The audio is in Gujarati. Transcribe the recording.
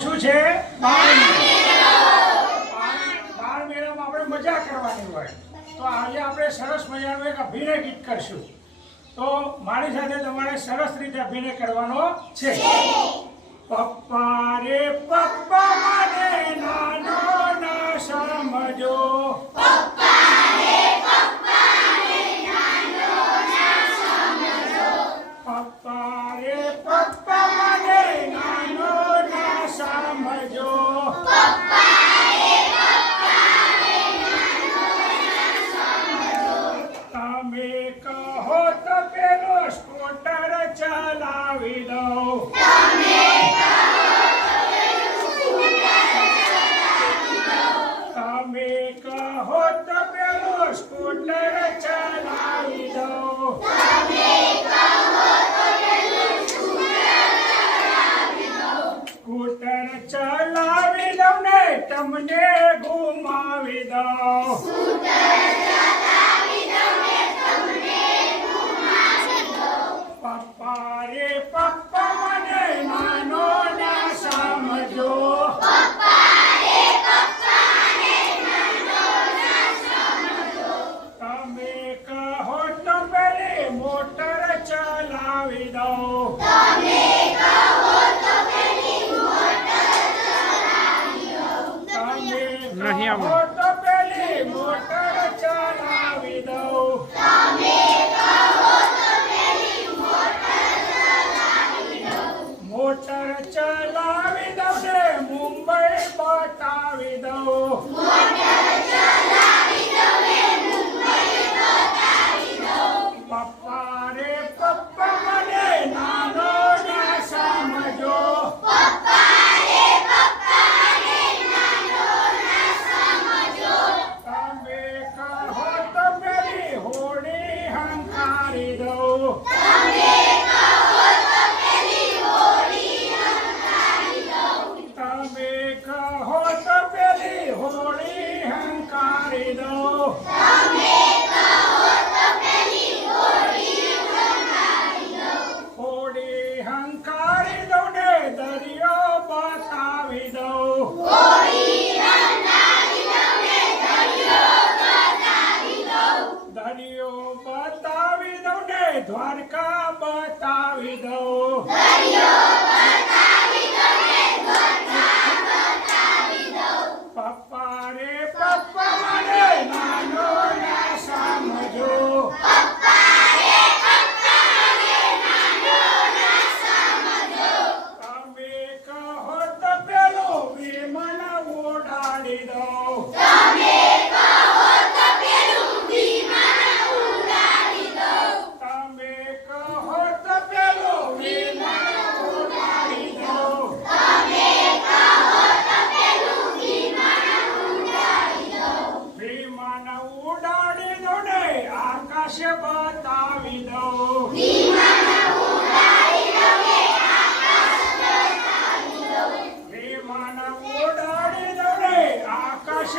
શું છે? બાળ મેળામાં આપણે મજા કરવાની હોય. તો આજે આપણે સરસ મજાનું એક અભિનય ગીત કરશું. તો મારી સાથે તમારે સરસ રીતે અભિનય કરવાનો છે. પપ્પા રે પપ્પા મને નાનો ના સમજો. પપ્પા રે પપ્પા મને નાનો ના સમજો. તમે કહો તો પેલો સ્કૂટર ચલાવી દઉં. તમે કહો તો પેલો સ્કૂટર ચલાવી દઉં. સ્કૂટર ચલાવી દઉં ને તમને ઘુમાવી દઉં. પપ્પા રે પપ્પા મને નાનો ના સમજો. તમે કહો તો પેલી મોટર ચલાવી દઉં. તમે કહો તો પેલી મોટર ચલાવી દઉં. મોટર ચલાવી દઉં ને મુંબઈ બતાવી દઉં. પપ્પા રે પપ્પા મને નાનો ના સમજો. તમે કહો તો પેલી હોડી હંકારી દઉં. તમે કહો તો પેલી હોડી હંકારી દઉં. હોડી હંકારી દઉં ને દરિયો બતાવી દઉં. દરિયો બતાવી દઉં ને દ્વારકા બતાવી દઉં. પપ્પા રે પપ્પા મને નાનો ના સમજો. તમે કહો તો પેલો વિમાન ઉડાડી દઉં. તમે કહો તો પેલું વિમાન ઉડાડી દઉં. વિમાન ઉડાડી દઉં ને આકાશ બતાવી દઉં. વિમાન ઉડાડી દઉં ને આકાશ